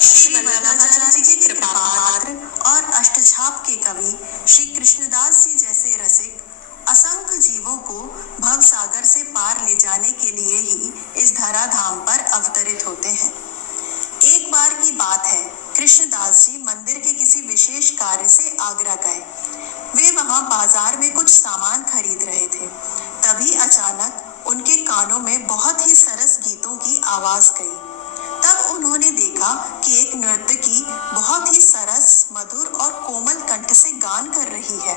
श्री वल्लभाचार्य जी के कृपा पात्र और अष्टछाप के कवि श्री कृष्णदास जी जैसे रसिक असंख्य जीवों को भव सागर से पार ले जाने के लिए ही इस धराधाम पर अवतरित होते हैं। एक बार की बात है, कृष्णदास जी मंदिर के किसी विशेष कार्य से आगरा गए। वे वहां बाजार में कुछ सामान खरीद रहे थे। तभी अचानक उनके कानों में बहुत ही सरस गीतों की आवाज गई। तब उन्होंने देखा कि एक नर्तकी बहुत ही सरस, मधुर और कोमल कंठ से गान कर रही है।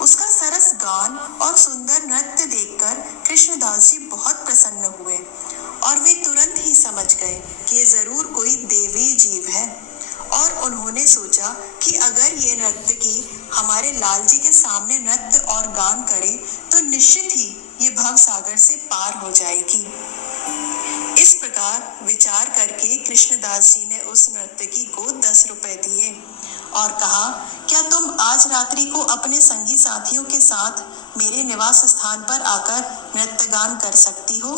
उसका सरस गान और सुंदर नृत्य देखकर कृष्णदास जी बहुत प्रसन्न हुए और वे तुरंत ही समझ गए कि ये जरूर कोई देवी जीव है। और उन्होंने सोचा कि अगर ये नर्तकी हमारे लाल जी के सामने नृत्य और गान करे तो निश्चित ही ये भव सागर से पार हो जाएगी। इस प्रकार विचार करके कृष्णदास जी ने उस नर्तकी को 10 रुपए दिए और कहा, क्या तुम आज रात्रि को अपने संगी साथियों के साथ मेरे निवास स्थान पर आकर नृत्य गान कर सकती हो?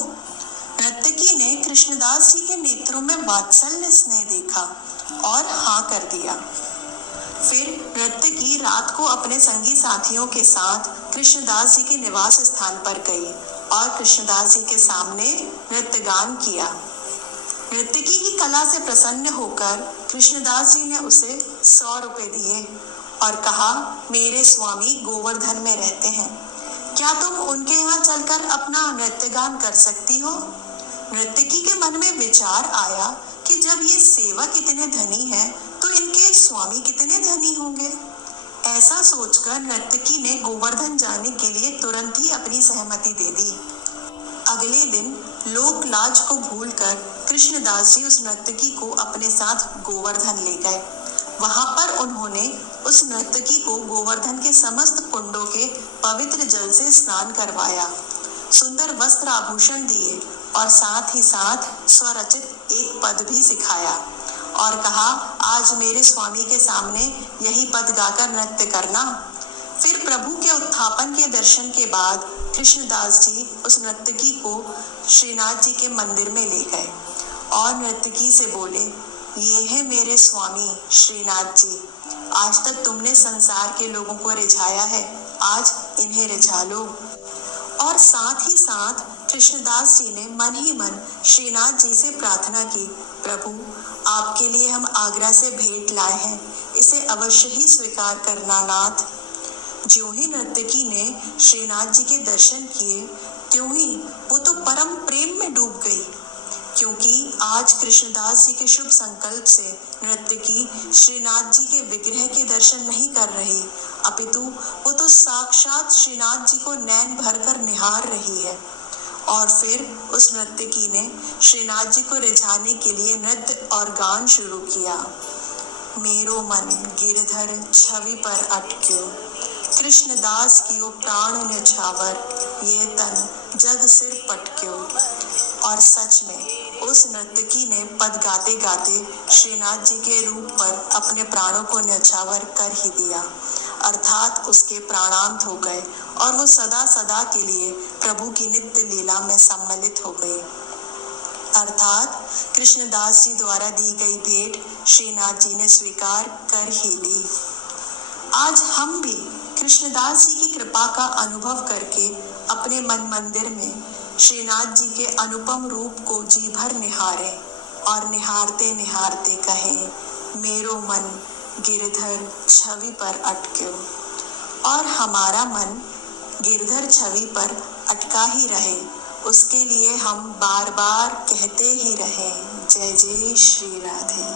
नर्तकी ने कृष्णदास जी के नेत्रों में वात्सल्य स्नेह देखा और हाँ कर दिया। फिर नर्तकी रात को अपने संगी साथियों के साथ कृष्णदास जी के निवास स्थान पर गई और कृष्णदास जी के सामने नृत्य गान किया। नर्तकी की कला से प्रसन्न होकर कृष्णदास जी ने उसे 100 रुपए दिए और कहा, मेरे स्वामी गोवर्धन में रहते हैं, क्या तुम उनके यहाँ चलकर अपना नृत्य गान कर सकती हो? नर्तकी के मन में विचार आया कि जब ये सेवक इतने धनी हैं, तो इनके स्वामी कितने धनी होंगे। ऐसा सोचकर नर्तकी ने गोवर्धन जाने के लिए तुरंत ही अपनी सहमति दे दी। अगले दिन लोक लाज को भूलकर कृष्णदास जी उस नर्तकी को अपने साथ गोवर्धन ले गए। वहां पर उन्होंने उस नर्तकी को गोवर्धन के समस्त कुंडों के पवित्र जल से स्नान करवाया, सुंदर वस्त्र आभूषण दिए और साथ ही साथ स्वरचित एक पद भी सिखाया और कहा, आज मेरे स्वामी के सामने यही पद गाकर नृत्य करना। फिर प्रभु के उत्थापन के दर्शन के बाद कृष्णदास जी उस नर्तकी को श्रीनाथ जी के मंदिर में ले गए और नर्तकी से बोले, ये है मेरे स्वामी श्रीनाथ जी, आज तक तुमने संसार के लोगों को रिझाया है, आज इन्हें रिझा लो। और साथ ही साथ कृष्णदास जी ने मन ही मन श्रीनाथ जी से प्रार्थना की, प्रभु आपके लिए हम आगरा से भेंट लाए हैं, इसे अवश्य ही स्वीकार करना नाथ। ज्यों ही नर्तकी ने श्रीनाथ जी के दर्शन किए, त्यों ही वो तो परम प्रेम में डूब गई, क्योंकि आज कृष्णदास जी के शुभ संकल्प से नर्तकी श्रीनाथ जी के विग्रह के दर्शन नहीं कर रही, अपितु वो तो साक्षात श्रीनाथ जी को नैन भरकर निहार रही है। और फिर उस नर्तकी ने श्रीनाथ जी को रिझाने के लिए नृत्य और गान शुरू किया। मेरो मन गिरधर छवि पर अटक्यो, कृष्णदास कियो प्राण न्यौछावर, ये तन जग सिर पटक्यो। और सच में उस नर्तकी ने पद गाते गाते श्रीनाथ जी के रूप पर अपने प्राणों को न्यौछावर कर ही दिया, अर्थात उसके प्राणांत हो गए और वो सदा सदा के लिए प्रभु की नित्य लीला में सम्मिलित हो गई। अर्थात कृष्णदास जी द्वारा दी गई भेंट श्रीनाथ जी ने स्वीकार कर ही ली। आज हम भी कृष्णदास जी की कृपा का अनुभव करके अपने मन मंदिर में श्रीनाथ जी के अनुपम रूप को जी भर निहारें और निहारते निहारते कहें, मेरो मन गिरधर छवि पर अटक्यो। और हमारा मन गिरधर छवि पर अटका ही रहे, उसके लिए हम बार बार कहते ही रहें, जय जय श्री राधे।